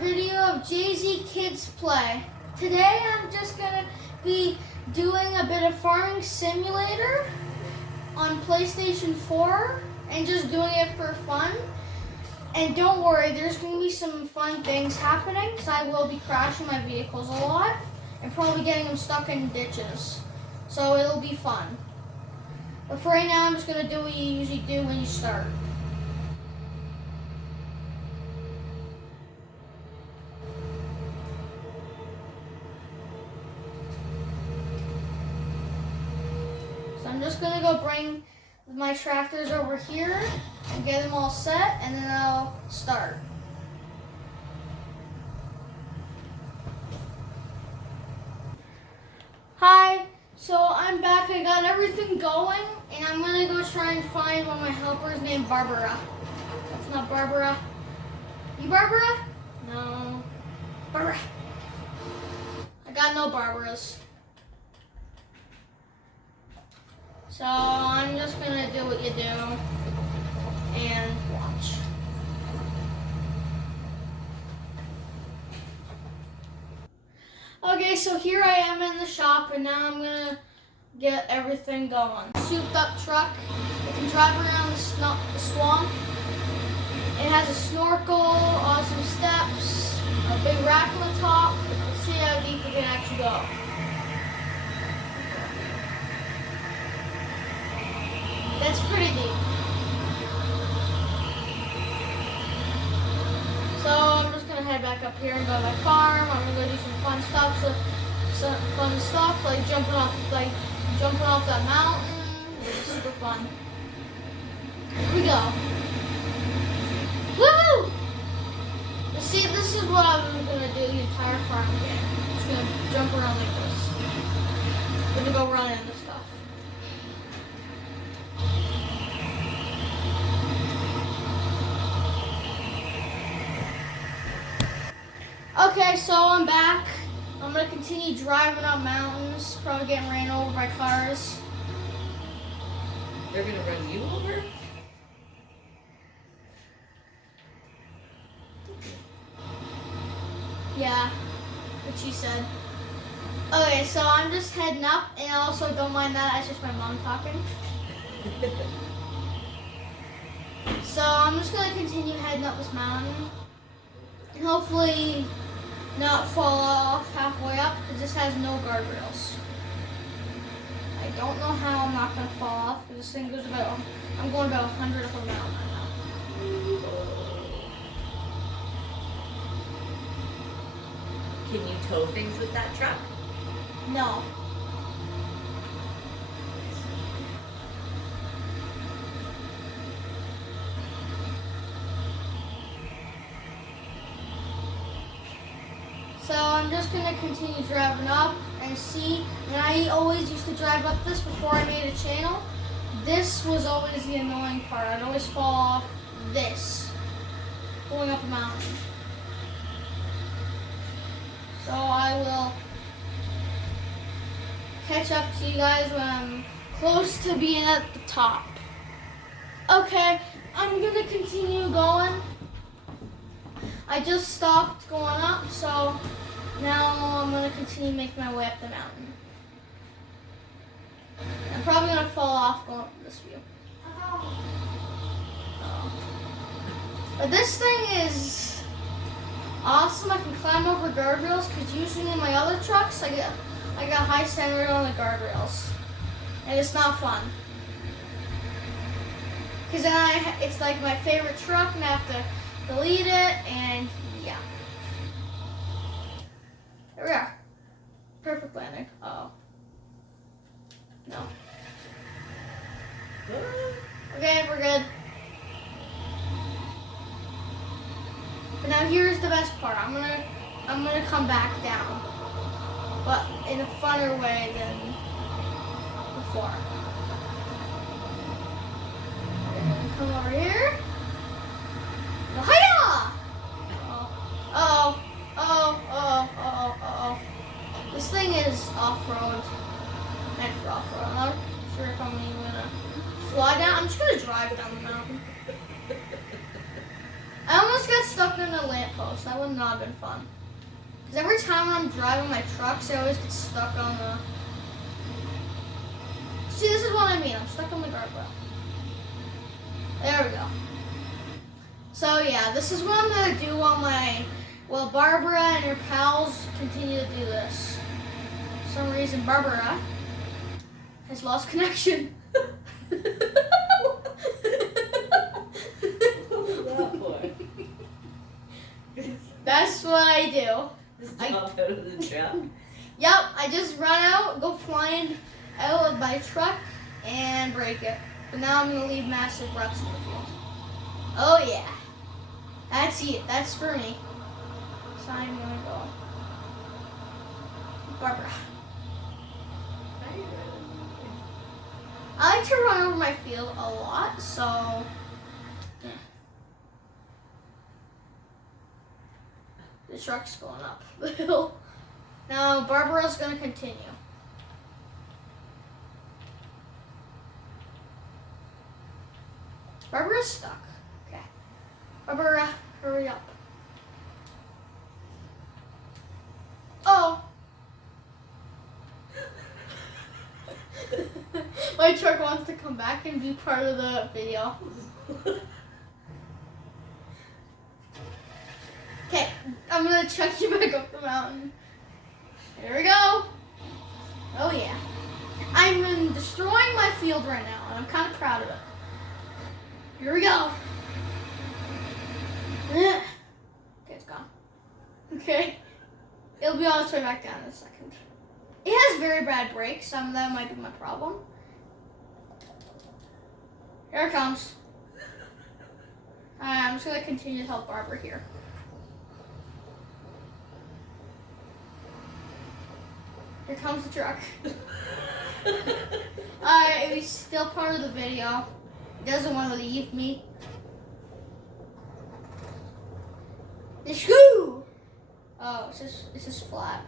video of Jay-Z Kids Play. Today I'm just gonna be doing a bit of Farming Simulator on PlayStation 4 and just doing it for fun. And don't worry, there's gonna be some fun things happening because I will be crashing my vehicles a lot and probably getting them stuck in ditches. So it'll be fun. But for right now, I'm just gonna do what you usually do when you start. I'm just gonna go bring my tractors over here and get them all set, and then I'll start. Hi, so I'm back. I got everything going, and I'm gonna go try and find one of my helpers named Barbara. That's not Barbara. You Barbara? No. Barbara. I got no Barbaras. So I'm just gonna do what you do and watch. Okay, so here I am in the shop and now I'm gonna get everything going. Souped up truck. It can drive around the swamp. It has a snorkel, some steps, a big rack on the top. Let's see how deep it can actually go. That's pretty deep. So I'm just gonna head back up here and go to my farm. I'm gonna go do some fun stuff, like jumping off that mountain. It's super fun. Here we go. Woohoo! See, this is what I'm gonna do the entire farm again. I'm just gonna jump around like this. I'm gonna go run into stuff. Okay, so I'm back. I'm gonna continue driving up mountains, probably getting ran over by cars. They're gonna run you over? Yeah, what she said. Okay, so I'm just heading up, and also don't mind that, it's just my mom talking. So I'm just gonna continue heading up this mountain, and hopefully not fall off halfway up because this has no guardrails. I don't know how I'm not going to fall off because this thing goes I'm going about 100 up a mountain right now. Can you tow things with that truck? No. So I'm just gonna continue driving up and see, and I always used to drive up this before I made a channel. This was always the annoying part. I'd always fall off this, going up a mountain. So I will catch up to you guys when I'm close to being at the top. Okay, I'm gonna continue going. I just stopped going up, so now I'm going to continue making my way up the mountain. I'm probably going to fall off going up this view. But this thing is awesome. I can climb over guardrails because usually in my other trucks, I got high center on the guardrails. And it's not fun. Because then it's like my favorite truck and I have to delete it, and yeah. There we are. Perfect landing. Uh-oh. No. Okay, we're good. But now here's the best part. I'm gonna come back down, but in a funner way than before. Come over here. Hiya! This thing is off-road. Meant for off-road. I'm not sure if I'm even gonna fly down. I'm just gonna drive down the mountain. I almost got stuck in a lamppost. That would not have been fun. Because every time when I'm driving my trucks, I always get stuck on the... See, this is what I mean. I'm stuck on the guardrail. There we go. So yeah, this is what I'm going to do while Barbara and her pals continue to do this. For some reason, Barbara has lost connection. That's what I do. Just jump out of the truck? Yep, I just run out, go flying out of my truck, and break it. But now I'm going to leave massive ruts in the field. Oh yeah. That's it. That's for me. So I'm going to go. Barbara. I like to run over my field a lot, so... Yeah. The truck's going up the hill. Now, Barbara's going to continue. Barbara's stuck. Okay. Barbara, hurry up. Oh. My truck wants to come back and be part of the video. Okay, I'm gonna chuck you back up the mountain. Here we go. Oh yeah. I'm destroying my field right now, and I'm kind of proud of it. Here we go. Okay, it's gone. Okay. It'll be on its way back down in a second. It has very bad brakes, so that might be my problem. Here it comes. I'm just gonna continue to help Barbara here. Here comes the truck. It's still part of the video. It doesn't want to leave me. Shoo! Oh, it's just flat.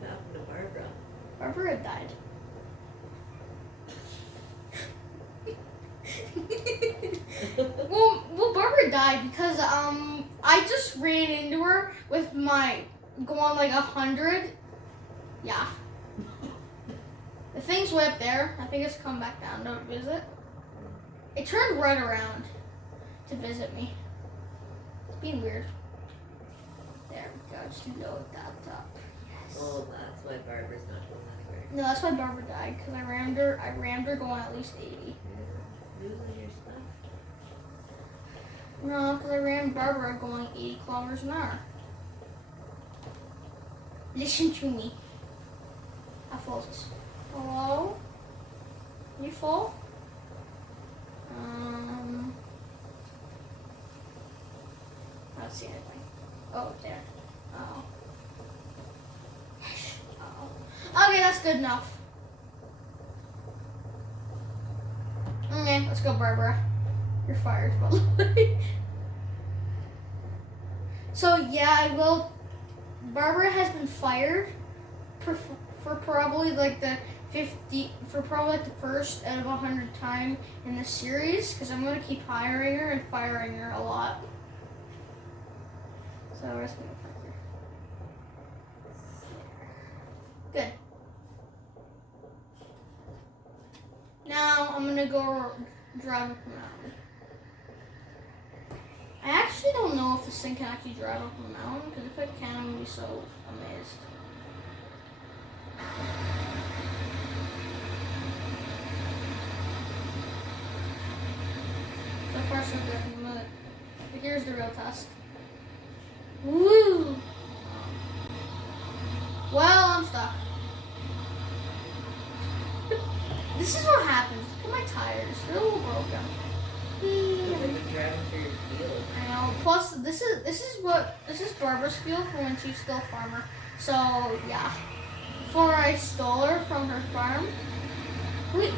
What happened to Barbara? Barbara died. Well, Barbara died because I just ran into her with my going like 100. Yeah. The thing's way up there. I think it's come back down to visit. It turned right around to visit me. It's being weird. There we go. Just load that up. Yes. Oh, that's why Barbara's not going anywhere. No, that's why Barbara died, because I rammed her going at least 80. Losing your stuff? No, because I rammed Barbara going 80 kilometers an hour. Listen to me. How full is this? Hello? You full? I don't see anything. Oh, there. Oh. Oh. Okay, that's good enough. Okay, let's go, Barbara. You're fired, by the way. So yeah, I will. Barbara has been fired for probably like the first out of 100 time in the series, because I'm gonna keep hiring her and firing her a lot. So we're just gonna fire her. Good. Now I'm gonna go drive up the mountain. I actually don't know if this thing can actually drive up the mountain, because if it can, I'm gonna be so amazed. So far, so good. But here's the real test. Woo! Well, I'm stuck. This is what happens. Look at my tires. They're a little broken. They've been driving through your field. I know. Plus, this is Barbara's field for when she's still a farmer. So yeah, before I stole her from her farm. Wait.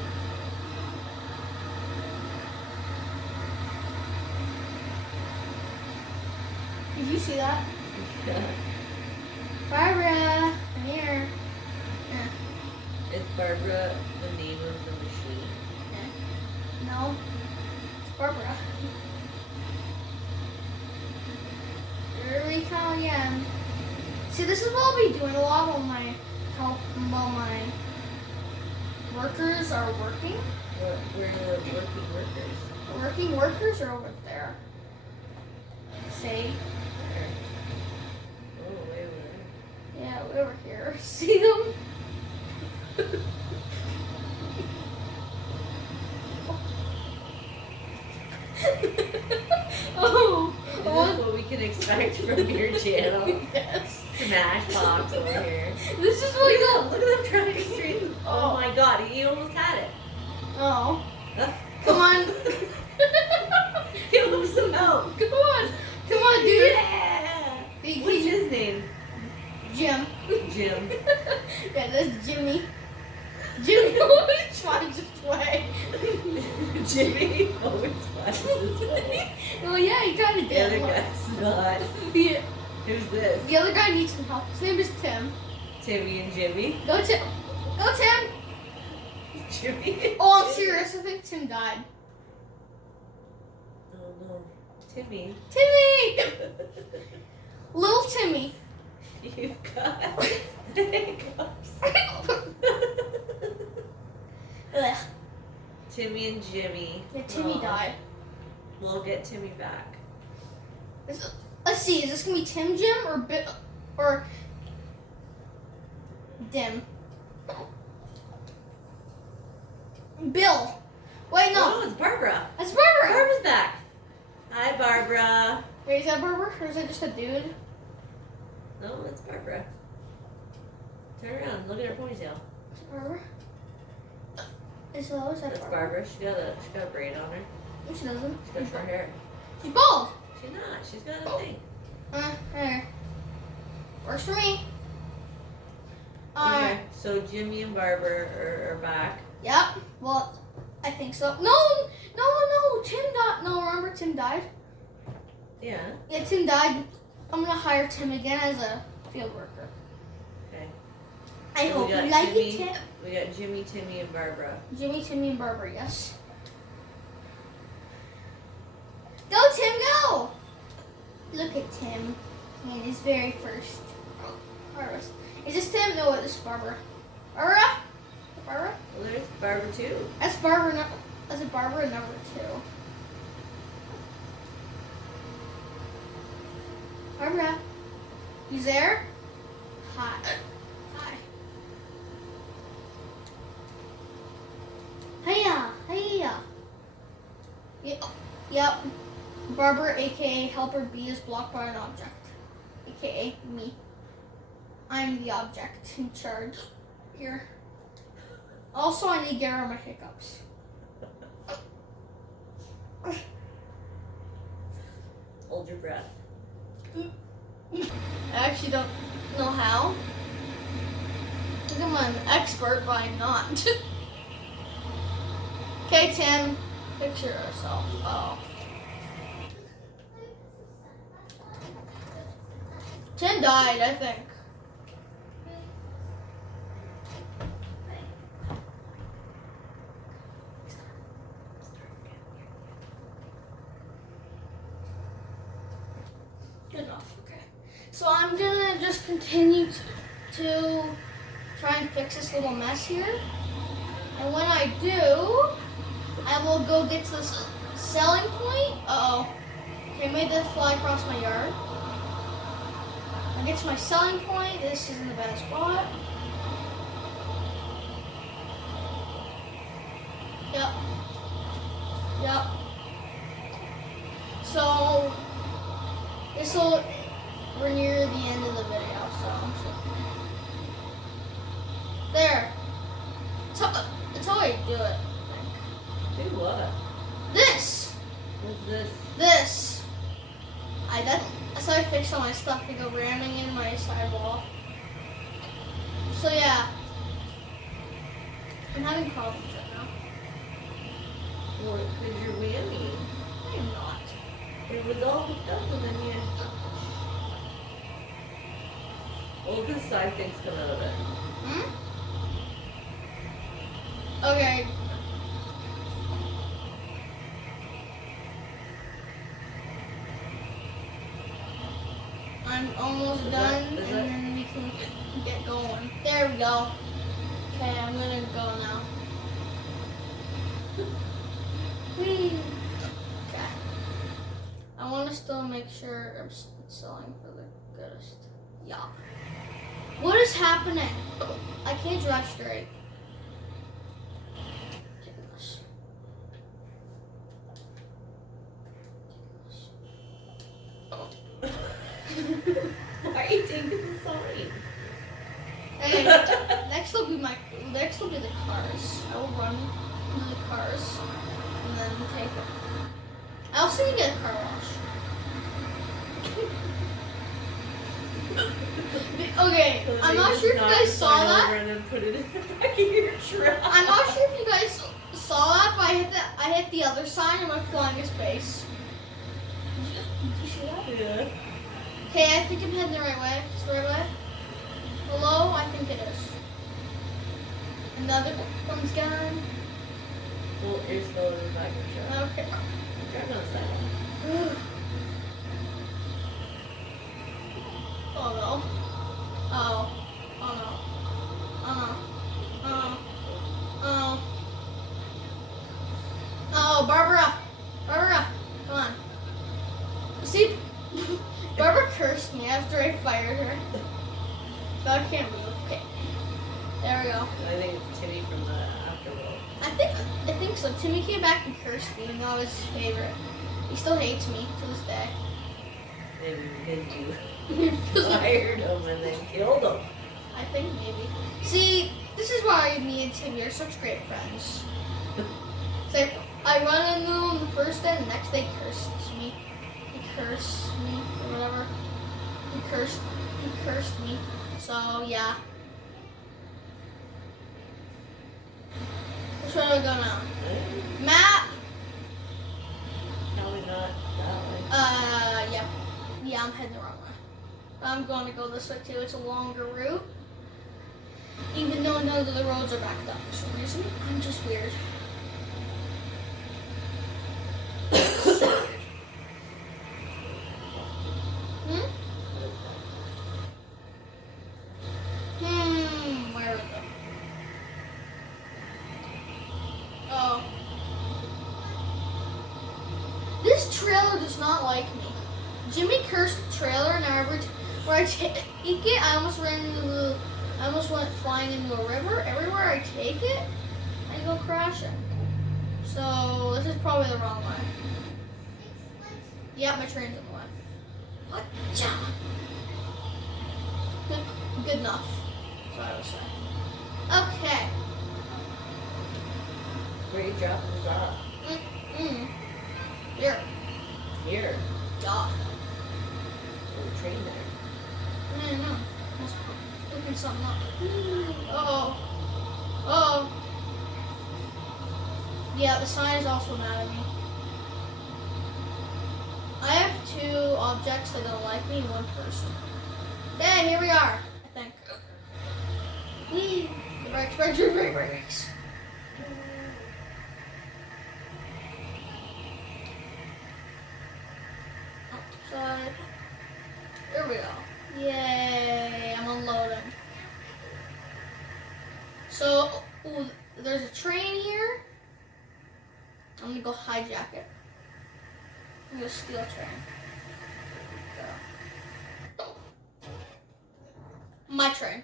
Did you see that? Yeah. Barbara, come here. Is Barbara the name of the machine? No. Barbara. Here we go again. See, this is what I'll be doing a lot while my workers are working. We're working workers. Working workers are over there. See? Where? Oh, way over there. Yeah, way over here. See them? Oh, Is this what we can expect from your channel? yes. Smash box over here. This is Look what at them trying to straighten. Oh my god, he almost had it. Oh, come on. Give him some help. Come on, dude. Yeah. He- What's he- his name? Jim. Jim. Yeah, that's Jimmy. Jimmy always finds his way. Jimmy always finds his way. Oh yeah, he kind of The other did. guy's not. The, Who's this? the other guy needs some help. His name is Tim. Timmy and Jimmy. Go Tim. Go Tim. Jimmy. Oh, I'm serious. I think Tim died. Oh no. Timmy. Timmy. Little Timmy. You've got hiccups. Ugh. Timmy and Jimmy. Yeah, Timmy Aw. died. We'll get Timmy back. Let's see. Is this gonna be Tim Jim or Dim? Bill. Wait, Oh, no. it's Barbara. That's Barbara. Barbara's back. Hi, Barbara. Wait, is that Barbara or is that just a dude? No, that's Barbara. Turn around. Look at her ponytail. Is it Barbara? Is that That's Barbara. She got a braid on her. No, she doesn't. She's got short hair. She's bald. She's not. She's got a thing. There. Works for me. Okay. So Jimmy and Barbara are back. Yep. Well, I think so. No. Tim died. No, remember Tim died? Yeah. Yeah, Tim died. I'm gonna hire Tim again as a field worker. Okay. I So hope we you got like Jimmy. it, Tim. We got Jimmy, Timmy, and Barbara. Jimmy, Timmy, and Barbara, yes. Go, Tim, go! Look at Tim and his very first harvest. Is this Tim? No, this is Barbara. Barbara? Barbara? Well, there's Barbara too. That's Barbara. That's a Barbara number 2. Barbara, you there? Hi. Hi. Hiya. Yep. Barbara, aka Helper B, is blocked by an object, aka me. I'm the object in charge here. Also, I need to get rid of my hiccups. Hold your breath. I actually don't know how. I think I'm an expert, but I'm not. Okay, Tim, picture yourself. Oh. Tim died, I think. Good enough, okay. So I'm gonna just continue to try and fix this little mess here. And when I do, I will go get to this selling point. Uh-oh. Okay, I made this fly across my yard. I get to my selling point. This isn't a bad spot. Yep. So, we're near the end of the video, so. There. That's how I do it. Do what? This! What's this? This! That's how I fix all my stuff to go ramming in my sidewall. So yeah. I'm having problems right now. Well, because you're whammy. I am not. It was all hooked up and then you... Well, this side thing's coming out of it. Hmm? Okay. I'm almost Is done, it? and then we can get going. There we go. Okay, I'm gonna go now. Whee! Okay. I want to still make sure I'm selling for the goodest. Yeah. What is happening? I can't drive straight. Goodness. Why are you taking the sign? Hey, next will be the cars. I will run into the cars and then take them. I also need to get a car wash. Okay, I'm not sure if you guys saw that. And then put it in the back of your truck. I'm not sure if you guys saw that, but I hit the other sign and went flying to space. Did you see that? Yeah. Okay, I think I'm heading the right way. It's the right way. Hello? I think it is. Another one's gone. Well, you're still in the back of your truck. Okay. Drive on the sidewalk. Oh no. Oh. Oh no. Oh no. Oh. Oh. Oh, Barbara. Barbara. Come on. See? Barbara cursed me after I fired her. So I can't move. Okay. There we go. I think it's Timmy from the afterworld. I think so. Timmy came back and cursed me, even though I was his favorite. He still hates me to this day. Maybe because you fired him and then killed him. I think maybe. See, this is why me and Timmy are such great friends. It's like I run into him the first day, and the next day he curses me. He cursed me or whatever. He cursed me. So yeah. Which way do I go now? Map. Probably not that way. Yep. Yeah, I'm heading the wrong way. I'm going to go this way too. It's a longer route. Even though none of the roads are backed up for some reason. I'm just weird. Where is it? Oh. This trailer does not like me. Jimmy cursed the trailer, and where I take it, I almost went flying into a river. Everywhere I take it, I go crashing. So this is probably the wrong way. Yeah, my train's in the way. What? Good enough. That's what I would say. Okay. Where are you dropping this off? Here. Here. Yeah. There's a train there. I don't know. I was looking something up. Oh. Oh. Yeah, the sign is also mad at me. I have 2 objects that don't like me, 1 person. Hey, here we are, I think. Whee! The brakes. Outside. There we go. Yay, I'm unloading. So, there's a train here. I'm gonna go hijack it. I'm gonna steal a train. Go. My train.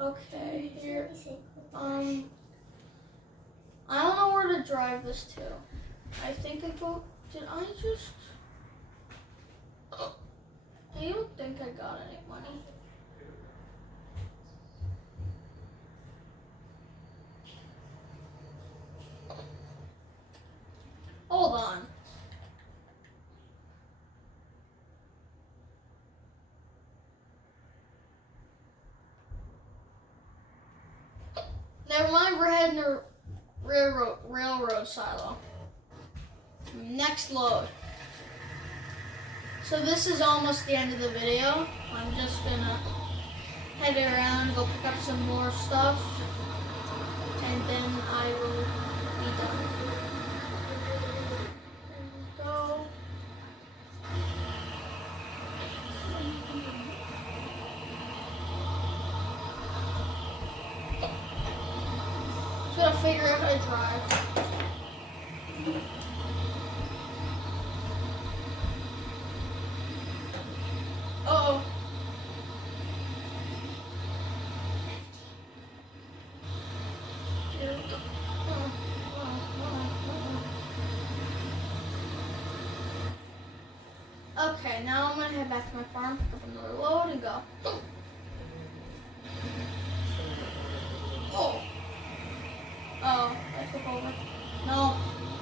Okay, here. I don't know where to drive this to. I think I go. Did I just? I don't think I got any money. Hold on. Never mind, we're heading railroad silo. Next load. So this is almost the end of the video. I'm just gonna head around, go pick up some more stuff, and then I will be done. There we go. Just gotta figure out how to drive. Uh-oh. Here we go. Okay, now I'm gonna head back to my farm, pick up another load, and go. Oh. Oh, I flip over. No.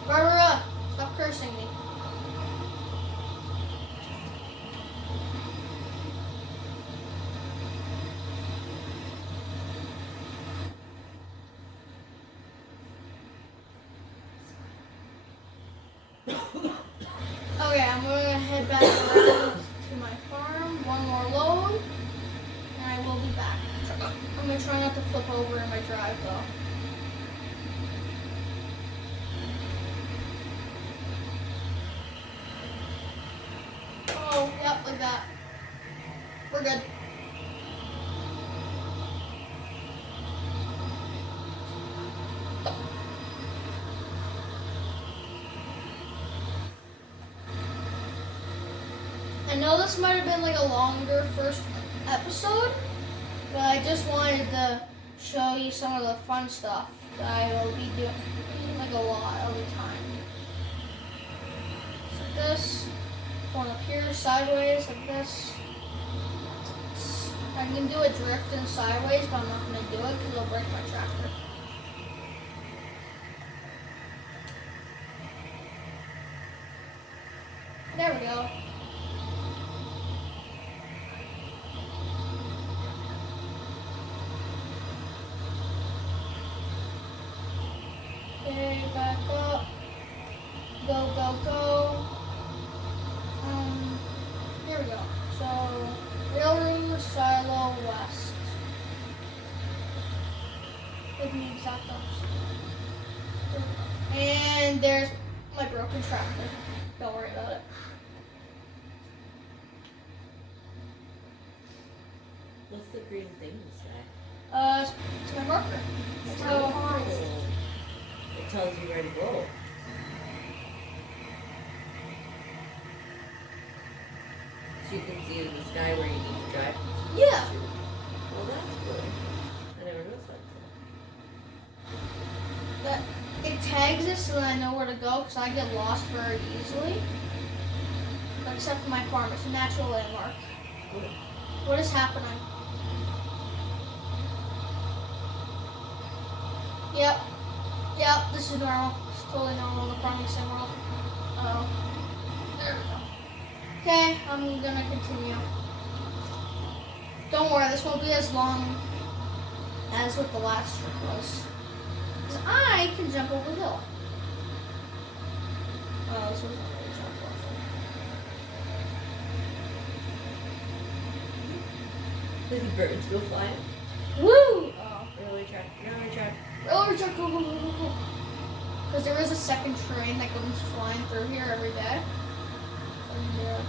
Barbara, stop cursing me. Okay, I'm gonna head back around to my farm. One more load, and I will be back. I'm gonna try not to flip over in my drive though. Oh, yep, like that. We're good. I know this might have been like a longer first episode, but I just wanted to show you some of the fun stuff that I will be doing like a lot of the time. So like this, going up here sideways like this. I can do a drift and sideways, but I'm not going to do it because it'll break my tractor. There we go. Okay, back up. Go, go, go. Here we go. So, railroad silo west. Give me exact opposite. And there's my broken tractor. Don't worry about it. What's the green thing in the sky? It's my marker. So, Oh. It tells you where to go. So you can see in the sky where you need to drive. yeah. Well, that's good. I never noticed that. That it tags it so that I know where to go because I get lost very easily. Except for my farm, it's a natural landmark. Good. What is happening? Yep. Yep, this is normal. It's totally normal in the farming sim world. Uh-oh. There we go. Okay, I'm gonna continue. Don't worry, this won't be as long as what the last trick was. Because I can jump over the hill. Oh, this was not really a jump, was it? Did the birds go flying? Woo! Oh. Railway track. Railway track. Railroad track, go, go, go, go, go. Because there is a second train that comes flying through here every day. So, yeah.